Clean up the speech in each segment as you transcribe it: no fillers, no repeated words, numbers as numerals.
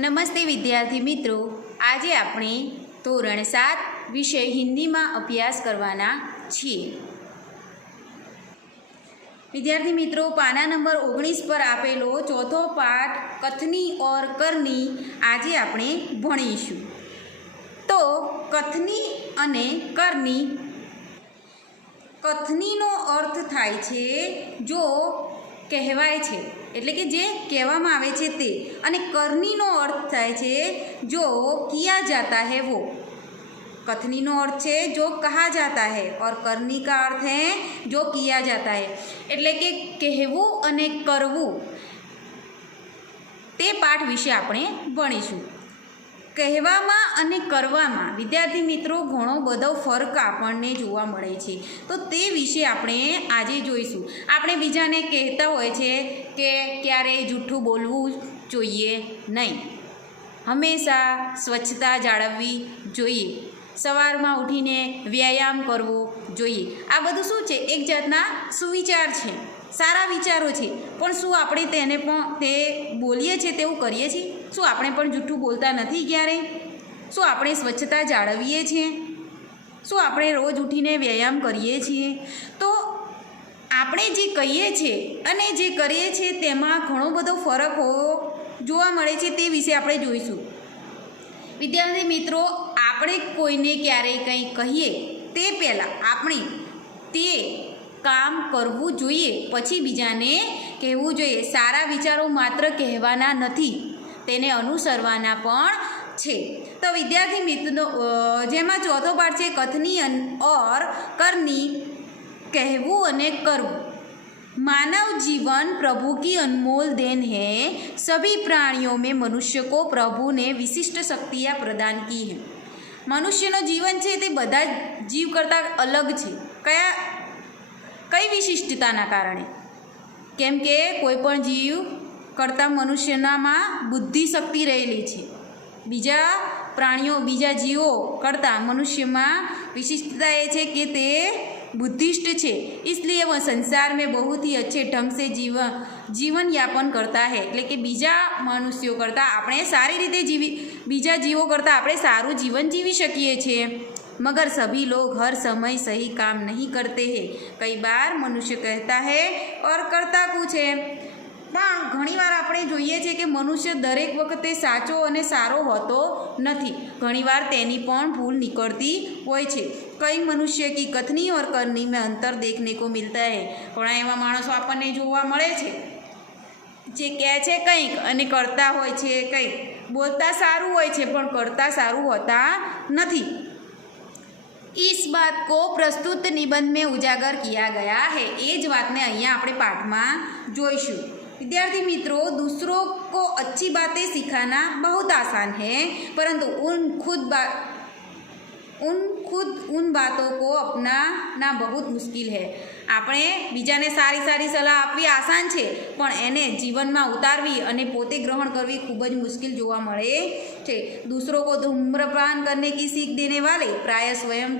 નમસ્તે વિદ્યાર્થી મિત્રો, આજે આપણે ધોરણ 7 વિષય હિન્દીમાં અભ્યાસ કરવાના છીએ। વિદ્યાર્થી મિત્રો, પાના નંબર 19 પર આપેલો ચોથો પાઠ કથની ઓર કરની આજે આપણે ભણીશું। તો કથની અને કરની, કથનીનો અર્થ થાય છે જો કહેવાય છે એટલે કે જે કહેવામાં આવે છે તે, અને કરનીનો અર્થ થાય છે જો કિયા જાતા है वो। कथनीનો अर्थ है जो कहा जाता है और करनी का अर्थ है जो किया जाता है। એટલે કે કહેવું અને કરવું તે પાઠ વિશે આપણે ભણીશું। કહેવામાં અને કરવામાં વિદ્યાર્થી મિત્રો ઘણો બધો ફરક આપણને જોવા મળે છે, તો તે વિશે આપણે આજે જોઈશું। આપણે બીજાને કહેતા હોય છે કે ક્યારેય જૂઠું બોલવું જોઈએ નહીં, હંમેશા સ્વચ્છતા જાળવવી જોઈએ, સવારમાં ઉઠીને વ્યાયામ કરવો જોઈએ। આ બધું શું છે? એક જાતના સુવિચાર છે, સારા વિચારો છે, પણ શું આપણે તેને પણ તે બોલીએ છીએ તેવું કરીએ છીએ? શું આપણે પણ જૂઠું બોલતા નથી ક્યારેય? શું આપણે સ્વચ્છતા જાળવીએ છીએ? શું આપણે રોજ ઉઠીને વ્યાયામ કરીએ છીએ? તો આપણે જે કહીએ છીએ અને જે કરીએ છીએ તેમાં ઘણો બધો ફરક જોવા મળે છે, તે વિશે આપણે જોઈશું। વિદ્યાર્થી મિત્રો, આપણે કોઈને ક્યારેય કંઈ કહીએ તે પહેલાં આપણે તે કામ કરવું જોઈએ, પછી બીજાને કહેવું જોઈએ। સારા વિચારો માત્ર કહેવાના નથી, તેને અનુસરવાના પણ છે। તો વિદ્યાર્થી મિત્રો, જેમાં ચોથો પાઠ છે કથની ઓર કરની, કહેવું અને કરવું। मानव जीवन प्रभु की अनमोल देन है। सभी प्राणियों में मनुष्य को प्रभु ने विशिष्ट शक्तियाँ प्रदान की हैं। मनुष्यનો જીવન છે તે બધા જીવ કરતાં અલગ છે। કઈ વિશિષ્ટતાના કારણે? કેમ કે કોઈ પણ જીવ કરતાં મનુષ્યનામાં બુદ્ધિ શક્તિ રહેલી છે, બીજા પ્રાણીઓ બીજા જીવો કરતાં મનુષ્યમાં વિશિષ્ટતા એ છે કે તે बुद्धिस्ट है, इसलिए वह संसार में बहुत ही अच्छे ढंग से जीवन यापन करता है। એટલે કે બીજા મનુષ્યો કરતાં આપણે સારી રીતે બીજા જીવો કરતાં આપણે સારું જીવન જીવી શકીએ છીએ। मगर सभी लोग हर समय सही काम नहीं करते हैं। कई बार मनुष्य कहता है और करता कुछ है। પણ ઘણીવાર આપણે જોઈએ છીએ કે મનુષ્ય દરેક વખતે સાચો અને સારો હોતો નથી, ઘણીવાર તેની પણ ભૂલ નીકળતી હોય છે। કઈ મનુષ્ય કી કથની ઓર કરની મેં અંતર દેખને કો મિલતા હૈ। ઘણા એવા માણસો આપણને જોવા મળે છે જે કહે છે કંઈક અને કરતા હોય છે કંઈક, બોલતા સારું હોય છે પણ કરતા સારું હોતા નથી। इस बात को प्रस्तुत निबंध में उजागर किया गया है। એ જ વાતને અહીંયા આપણે પાઠમાં જોઈશું। विद्यार्थी मित्रों, दूसरों को अच्छी बातें सिखाना बहुत आसान है, परंतु उन बातों को अपनाना बहुत मुश्किल है। આપણે બીજાને સારી સારી સલાહ આપવી આસાન છે, પણ એને જીવનમાં ઉતારવી અને પોતે ગ્રહણ કરવી ખૂબ જ મુશ્કેલ જોવા મળે છે। दूसरों को धूम्रपान करने की सीख देने वाले प्राय स्वयं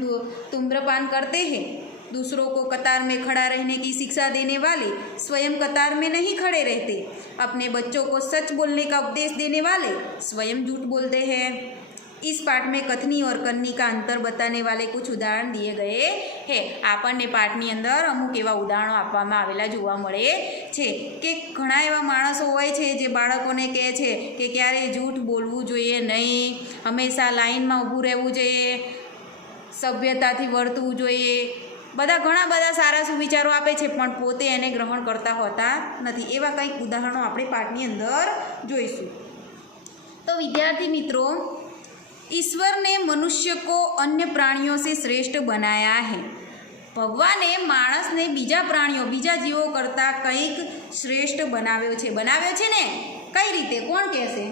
धूम्रपान करते हैं। दूसरों को कतार में खड़ा रहने की शिक्षा देने वाले स्वयं कतार में नहीं खड़े रहते। अपने बच्चों को सच बोलने का उपदेश देने वाले स्वयं झूठ बोलते हैं। इस पाठ में कथनी और करनी का अंतर बताने वाले कुछ उदाहरण दिए गए हैं। આપણને પાઠની અંદર અમુક એવા ઉદાહરણો આપવામાં આવેલા જોવા મળે છે કે ઘણા એવા માણસો હોય છે જે બાળકોને કહે છે કે ક્યારેય જૂઠ બોલવું જોઈએ નહીં, હંમેશા લાઈનમાં ઊભું રહેવું જોઈએ, સભ્યતાથી વર્તવું જોઈએ, ઘણા બધા સારા સુવિચારો આપે છે પણ પોતે એને ગ્રહણ કરતા હોતા નથી। એવા કંઈક ઉદાહરણો આપણે પાઠની અંદર જોઈશું। તો વિદ્યાર્થી મિત્રો, ईश्वर ने मनुष्य को अन्य प्राणियों से श्रेष्ठ बनाया है। भगवाने माणसने बीजा प्राणियों बीजा जीवों करता कंईक श्रेष्ठ बनाव्यो छे ने? कई रीते? कोण कहेशे?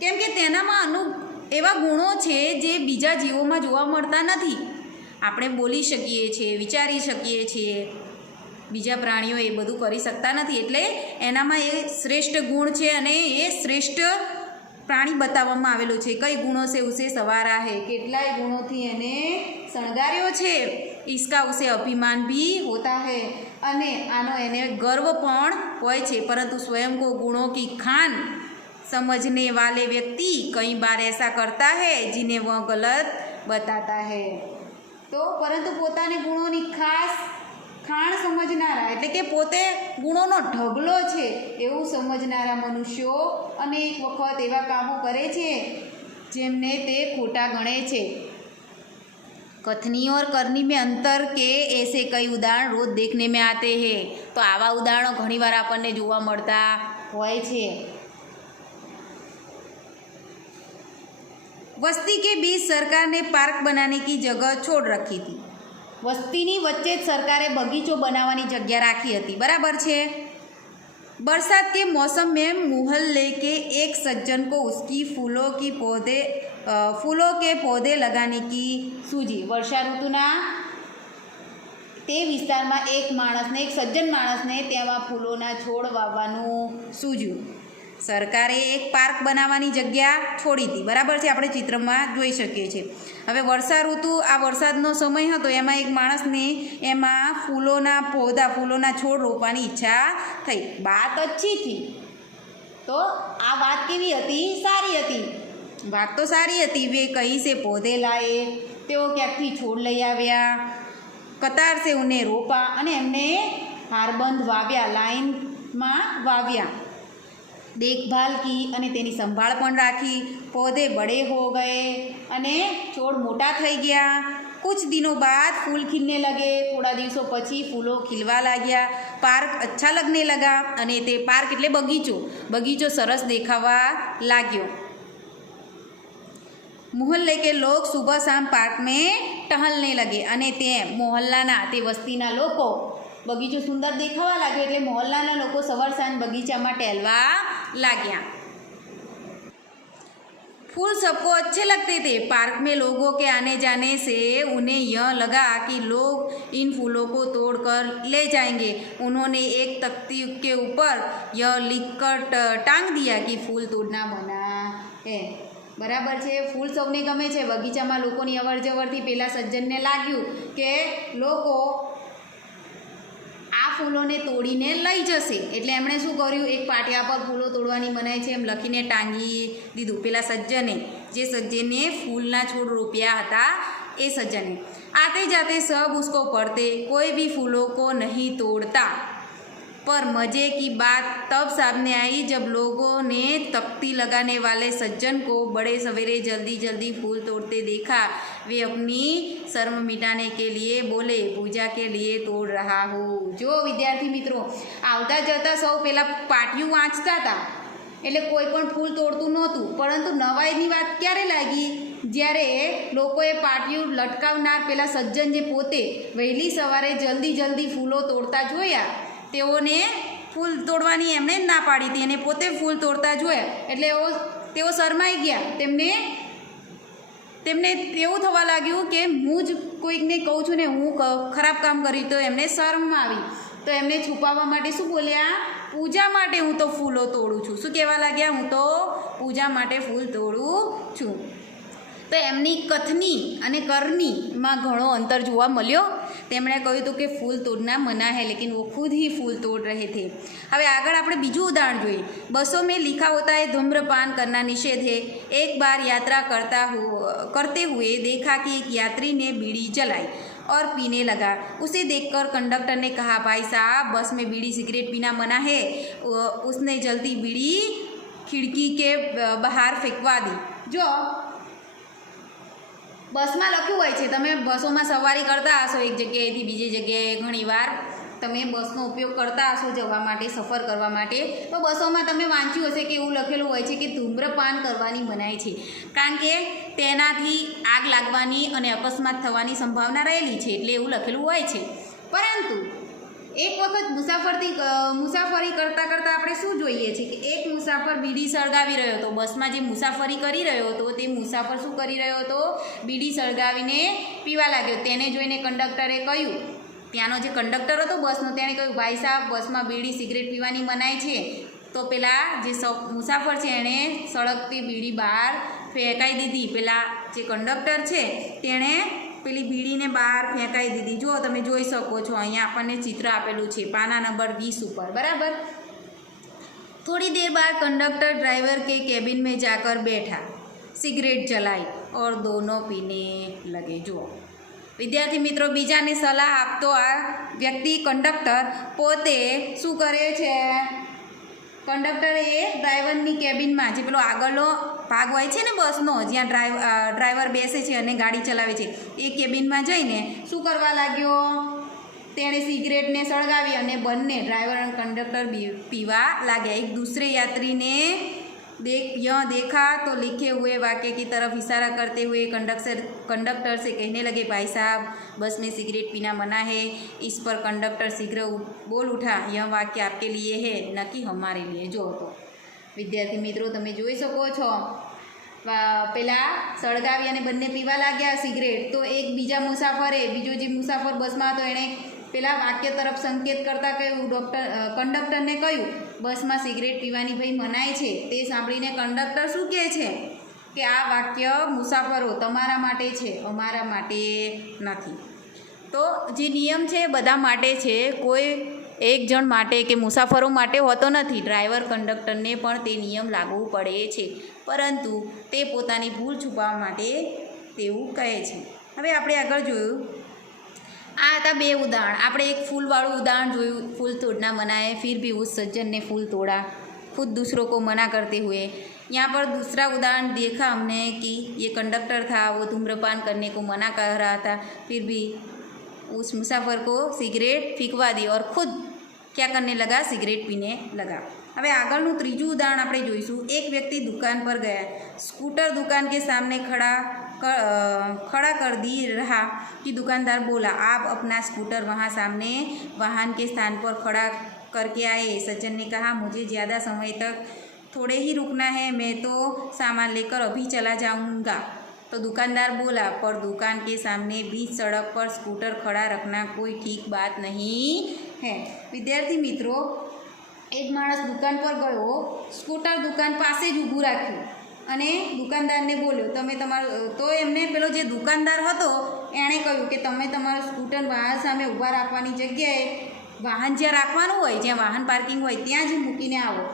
केम के तेनामां एवा गुणो छे जे बीजा जीवोमां जोवा मळता नथी। આપણે બોલી શકીએ છીએ, વિચારી શકીએ છીએ, બીજા પ્રાણીઓ એ બધું કરી શકતા નથી, એટલે એનામાં એ શ્રેષ્ઠ ગુણ છે અને એ શ્રેષ્ઠ प्राणी बताववामां आवेलो छे। कई गुणों से उसे सवारा है, केटलाय गुणोथी एने शणगार्यो छे। इसका उसे अभिमान भी होता है अने आनो एने गर्व पण होय छे, परंतु स्वयं को गुणों की खान समझने वाले व्यक्ति कई बार ऐसा करता है जिन्हें वह गलत बताता है। तो परंतु પોતાને ગુણોની ખાસ ખાણ સમજનારા એટલે કે પોતે ગુણોનો ઢગલો છે એવું સમજનારા મનુષ્યો અનેક વખત એવા કામો કરે છે જેમને તે ખોટા ગણે છે। कथनी और करनी में अंतर के ऐसे कई उदाहरण रोज देखने में आते हैं। तो आवा उदाहरणों घणी बार આપણને જોવા મળતા હોય છે। वस्ती के बीच सरकार ने पार्क बनाने की जगह छोड़ रखी थी। वस्तीनी वच्चे ज सरकारे बगीचो बनाववानी जग्या राखी हती, बराबर छे। बरसात के मौसम में मोहल्ले के एक सज्जन को उसकी फूलों के पौधे लगाने की सूझी। वर्षा ऋतुना ते विस्तारमा एक माणसने एक सज्जन माणसने त्यामां फूलोना छोड़ वाववानुं सूझ्युं। सरकारे एक पार्क बनाववानी जग्या छोड़ी थी, बराबर है, आपणे चित्रमां जोई शकीए छीए। हवे वर्षा ऋतु आ वरसादनो समय हतो, एमां एक माणसने एमां फूलोना छोड़ रोपवानी इच्छा थई। बात अच्छी थी, तो आ बात केवी हती? सारी हती। बात तो सारी हती। वे कहीं से पौधे लाए, तेओ क्यांकथी छोड़ लई आव्या, कतार से उन्हें रोपा अने एमने हारबंध वाव्या, लाइनमां वाव्या, देखभाल की अने तेनी संभाळ पण राखी। पौधे बड़े हो गए अने छोड़ मोटा थई गया। कुछ दिनों बाद फूल खिलने लगे। थोड़ा दिवसों पछी फूलों खिलवा लाग्या। पार्क अच्छा लगने लगा अने ते पार्क एटले बगीचो सरस देखावा लाग्यो। मोहल्ले के लोग सुबह शाम पार्क में टहलने लगे अने ते मोहल्लाना ते वस्तीना लोको बगीचो सुंदर देखावा लाग्यो एटले मोहल्लाना लोको सवार सांज बगीचामां टहलवा लाग्या। फूल सबको अच्छे लगते थे। पार्क में लोगों के आने जाने से उन्हें यह लगा कि लोग इन फूलों को तोड़कर ले जाएंगे। उन्होंने एक तख्ती के ऊपर यह लिखकर टांग दिया कि फूल तोड़ना मना है। बराबर है। फूल सबने गमे छे। बगीचामां लोकोनी अवर जवरथी पेला सज्जनने लाग्युं के लोको फूलों ने तोड़ीने लई जशे, एटले एमणे शुं कर्युं, एक पाटिया पर फूलो तोड़वानी मनाई छे एम लखीने टांगी दीधुं। पेला सज्जने, जे सज्जने फूलना छोड़ रोप्या हता ए सज्जने। आते जाते सब उसको पढ़ते, कोई भी फूलों को नहीं तोड़ता। पर मज़े की बात तब सामने आई जब लोगों ने तख्ती लगाने वाले सज्जन को बड़े सवेरे जल्दी फूल तोड़ते देखा। वे अपनी शर्म मिटाने के लिए बोले, पूजा के लिए तोड़ रहा हूँ। जो विद्यार्थी मित्रों, आवता जता सौ पहला पाटियों वाँचता था एटले कोई पण फूल तोड़तुं नहोतुं, परंतु नवाईनी वात क्यारे लागी ज्यारे लोकोए पाटियों लटकावनार पेला सज्जन जे पोते वहेली सवारे जल्दी फूलो तोड़ता जोया, तेओने फूल तोड़वानी एमणे ना पाड़ी हती अने पोते फूल तोड़ता जोया एटले तेओ शरमाई गया। तेमने एवुं थवा लाग्युं के हूँ ज कोईकने कहूँ छुं ने हूँ खराब काम करी, तो एमने शरम आवी। तो एमने छुपावा माटे शुं बोल्या, पूजा माटे हूँ तो फूलो तोड़ूं छुं। शुं कहेवा लाग्या, हूँ तो पूजा माटे फूल तोड़ूं छुं। तो एमनी कथनी अने करनी में घणो अंतर जोवा मळ्यो। तेमणे कह्युं हतुं के फूल तोड़ना मना है, लेकिन वो खुद ही फूल तोड़ रहे थे। हवे आगळ आपणे बीजुं उदाहरण जोईए। बसों में लिखा होता है धूम्रपान करना निषेध है। एक बार यात्रा करते हुए देखा कि एक यात्री ने बीड़ी जलाई और पीने लगा। उसे देखकर कंडक्टर ने कहा, भाई साहब बस में बीड़ी सिगरेट पीना मना है। उसने जल्दी बीड़ी खिड़की के बाहर फेंकवा दी। जो बस में लख्युं होय छे, तमे बसों में सवारी करता हशो एक जग्याएथी बीजी जग्याए, घणीवार तमे बसनो उपयोग करता हशो जवा माटे, सफर करवा माटे। तो बसों में तमे वांच्युं हशे कि एवुं लखेलुं होय छे कि धूम्रपान करवानी मनाई छे, कारण के तेनाथी आग लागवानी अने अकस्मात थवानी संभावना रहेली छे, एटले एवुं लखेलुं होय छे। परंतु एक वखत मुसाफरी करता आपणे शुं जोईए छे कि एक मुसाफर बीड़ी सळगावी रह्यो हतो। बसमां जे मुसाफरी करी रह्यो हतो ते मुसाफर शुं करी रह्यो हतो, बीड़ी सळगावीने पीवा लाग्यो। तेने जोईने कंडक्टरे कह्युं, त्यानो जे कंडक्टर हतो बसनो, तेणे कह्युं, भाई साहब बसमां बीड़ी सिगरेट पीवानी मनाई छे। तो पेला जे मुसाफर छे एणे सळगती बीड़ी बहार फेंकाई दीधी। पेला जे कंडक्टर छे तेणे पेली बीड़ी ने बहार फेंकाई दीधी। जो तमे जोई शको छो, अहींया आपणने चित्र आपेलुं छे पाना नंबर 20 पर, बराबर। थोड़ी देर बाद कंडक्टर ड्राइवर के केबिन में जाकर बैठा, सिगरेट जलाई और दोनों पीने लगे। જુઓ વિદ્યાર્થી મિત્રો, બીજાને સલાહ આપતો આ વ્યક્તિ કંડક્ટર પોતે શું કરે છે? કંડક્ટર એ ડ્રાઈવરની કેબિનમાં, જે પેલો આગળનો ભાગ હોય છે ને બસનો, જ્યાં ડ્રાઈવર બેસે છે અને ગાડી ચલાવે છે, એ કેબિનમાં જઈને શું કરવા લાગ્યો? તેણે સિગરેટને સળગાવી અને બંને ડ્રાઈવર અને કંડક્ટર પીવા લાગ્યા। એક दूसरे यात्री ने देखा तो लिखे हुए वाक्य की तरफ इशारा करते हुए कंडक्टर से कहने लगे, भाई साहब, बस में सिगरेट पीना मना है। इस पर कंडक्टर शीघ्र बोल उठा, यह वाक्य आपके लिए है, न कि हमारे लिए। जो तो विद्यार्थी मित्रों, તમે જોઈ શકો છો, પેલા સળગાવી અને બંને પીવા લાગ્યા સિગરેટ। તો એક બીજા મુસાફરે, બીજો જે મુસાફર બસમાં હતો, એણે પેલા વાક્ય તરફ સંકેત કરતાં કહ્યું, કંડક્ટરને કહ્યું, બસમાં સિગરેટ પીવાની ભાઈ મનાય છે। તે સાંભળીને કંડક્ટર શું કહે છે કે આ વાક્ય મુસાફરો તમારા માટે છે, અમારા માટે નથી। તો જે નિયમ છે બધા માટે છે, કોઈ એક જણ માટે કે મુસાફરો માટે હોતો નથી। ડ્રાઈવર કંડક્ટરને પણ તે નિયમ લાગુ પડે છે, પરંતુ તે પોતાની ભૂલ છુપાવવા માટે તેવું કહે છે। હવે આપણે આગળ જોયું, આ હતા બે ઉદાહરણ। આપણે એક ફૂલવાળું ઉદાહરણ જોયું, फूल तोड़ना मना है, फिर भी उस सज्जन ने फूल तोड़ा, खुद दूसरों को मना करते हुए। यहाँ पर दूसरा उदाहरण देखा हमने कि ये कंडक्टर था, वो धूम्रपान करने को मना कर रहा था, फिर भी उस मुसाफर को सिगरेट फींकवा दी और खुद क्या करने लगा? सिगरेट पीने लगा। હવે આગળનું ત્રીજું ઉદાહરણ આપણે જોઈશું। એક વ્યક્તિ દુકાન પર ગયા, સ્કૂટર दुकान के सामने खड़ा कर दी रहा कि दुकानदार बोला, आप अपना स्कूटर वहाँ सामने वाहन के स्थान पर खड़ा करके आए। सज्जन ने कहा, मुझे ज़्यादा समय तक थोड़े ही रुकना है, मैं तो सामान लेकर अभी चला जाऊँगा। तो दुकानदार बोला, पर दुकान के सामने बीच सड़क पर स्कूटर खड़ा रखना कोई ठीक बात नहीं है। विद्यार्थी मित्रों, एक माणस दुकान पर गयो, स्कूटर दुकान पास ज ઊભું રાખ્યું અને દુકાનદારને બોલ્યો, તમે તમારું, તો એમને પેલો જે દુકાનદાર હતો એણે કહ્યું કે તમે તમારું સ્કૂટર વાહન સામે ઊભા રાખવાની જગ્યાએ, વાહન જ્યાં રાખવાનું હોય, જ્યાં વાહન પાર્કિંગ હોય ત્યાં જ મૂકીને આવો।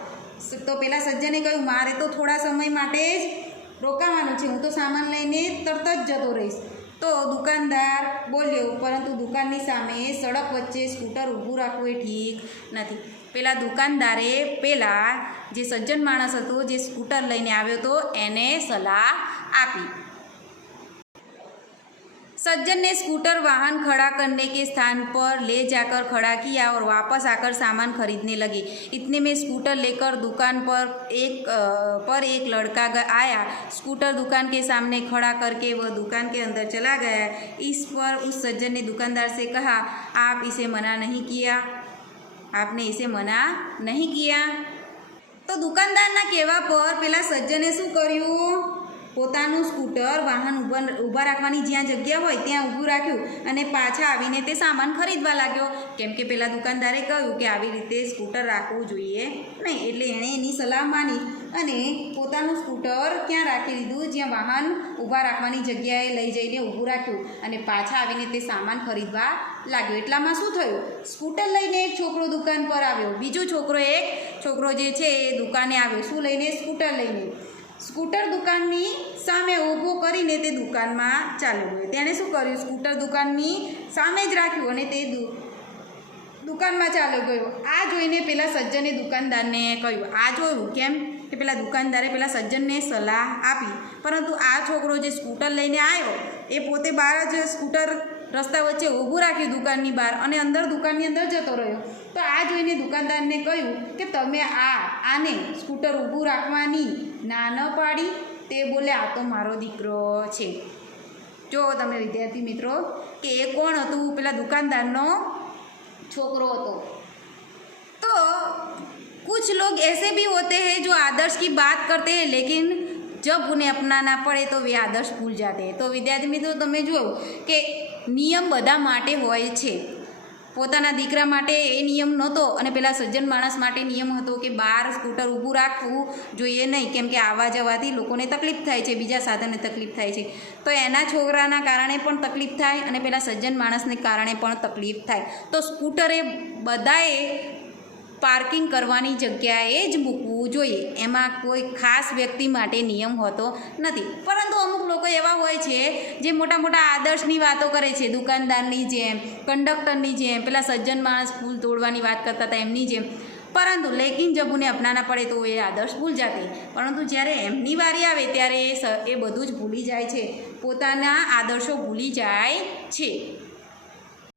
તો પેલા સજ્જને કહ્યું, મારે તો થોડા સમય માટે જ રોકાવાનું છે, હું તો સામાન લઈને તરત જ જતો રહીશ। તો દુકાનદાર બોલ્યો, પરંતુ દુકાનની સામે સડક વચ્ચે સ્કૂટર ઊભું રાખવું એ ઠીક નથી। પેલા દુકાનદારે પેલા જે સજ્જન માણસ હતો, જે સ્કૂટર લઈને આવ્યો હતો, એને સલાહ આપી। सज्जन ने स्कूटर वाहन खड़ा करने के स्थान पर ले जाकर खड़ा किया और वापस आकर सामान खरीदने लगे। इतने में स्कूटर लेकर दुकान पर एक लड़का आया। स्कूटर दुकान के सामने खड़ा करके वह दुकान के अंदर चला गया। इस पर उस सज्जन ने दुकानदार से कहा, आप इसे मना नहीं किया, आपने इसे मना नहीं किया। तो दुकानदारना कहेवा पर पेला सज्जने शुं कर्युं? પોતાનું સ્કૂટર વાહન ઊભા રાખવાની જ્યાં જગ્યા હોય ત્યાં ઊભું રાખ્યું અને પાછા આવીને તે સામાન ખરીદવા લાગ્યો, કેમ કે પેલા દુકાનદારે કહ્યું કે આવી રીતે સ્કૂટર રાખવું જોઈએ નહીં। એટલે એણે એની સલાહ માની અને પોતાનું સ્કૂટર ક્યાં રાખી દીધું? જ્યાં વાહન ઊભા રાખવાની જગ્યાએ લઈ જઈને ઊભું રાખ્યું અને પાછા આવીને તે સામાન ખરીદવા લાગ્યો। એટલામાં શું થયું? સ્કૂટર લઈને એક છોકરો દુકાન પર આવ્યો, બીજો છોકરો જે છે એ દુકાને આવ્યો। શું લઈને? સ્કૂટર લઈને। સ્કૂટર દુકાનની સામે ઊભો કરીને તે દુકાનમાં ચાલ્યો ગયો। તેણે શું કર્યું? સ્કૂટર દુકાનની સામે જ રાખ્યું અને તે દુકાનમાં ચાલ્યો ગયો। આ જોઈને પેલા સજ્જને દુકાનદારને કહ્યું, આ જોયું કેમ કે પેલા દુકાનદારે પેલા સજ્જનને સલાહ આપી, પરંતુ આ છોકરો જે સ્કૂટર લઈને આવ્યો એ પોતે બહાર જ સ્કૂટર રસ્તા વચ્ચે ઊભું રાખ્યું દુકાનની બહાર અને અંદર દુકાનની અંદર જતો રહ્યો। તો આ જોઈને દુકાનદારને કહ્યું કે તમે આને સ્કૂટર ઊભું રાખવાની ના ન પાડી? તે બોલે, આ તો મારો દીકરો છે। જો તમે વિદ્યાર્થી મિત્રો કે એ કોણ હતું? પેલા દુકાનદારનો છોકરો હતો। તો कुछ लोग ऐसे भी होते हैं जो आदर्श की बात करते हैं, लेकिन जब उन्हें अपनाना पड़े तो वे आदर्श भूल जाते हैं। तो विद्यार्थी मित्रों, તમે જોયું કે નિયમ બધા માટે હોય છે। પોતાના દીકરા માટે એ નિયમ નહોતો અને પેલા સજ્જન માણસ માટે નિયમ હતો કે બહાર સ્કૂટર ઊભું રાખવું જોઈએ નહીં, કેમ કે આવવા જવાથી લોકોને તકલીફ થાય છે, બીજા સાધનને તકલીફ થાય છે। તો એના છોકરાના કારણે પણ તકલીફ થાય અને પેલા સજ્જન માણસને કારણે પણ તકલીફ થાય। તો સ્કૂટર એ બધાએ પાર્કિંગ કરવાની જગ્યાએ જ મૂકવું જોઈએ. એમાં કોઈ ખાસ વ્યક્તિ માટે નિયમ હોતો નથી. પરંતુ અમુક લોકો એવા હોય છે જે મોટા મોટા આદર્શની વાતો કરે છે, દુકાનદારની જેમ, કંડક્ટરની જેમ, પેલા સજ્જન માણસ ફૂલ તોડવાની વાત કરતા હતા એમની જેમ. પરંતુ લેકિન જબ ઉन्हें અપનાના પડે તો એ આદર્શ ભૂલ જાતે. પરંતુ જ્યારે એમની વારી આવે ત્યારે એ બધું જ ભૂલી જાય છે, પોતાના આદર્શો ભૂલી જાય છે.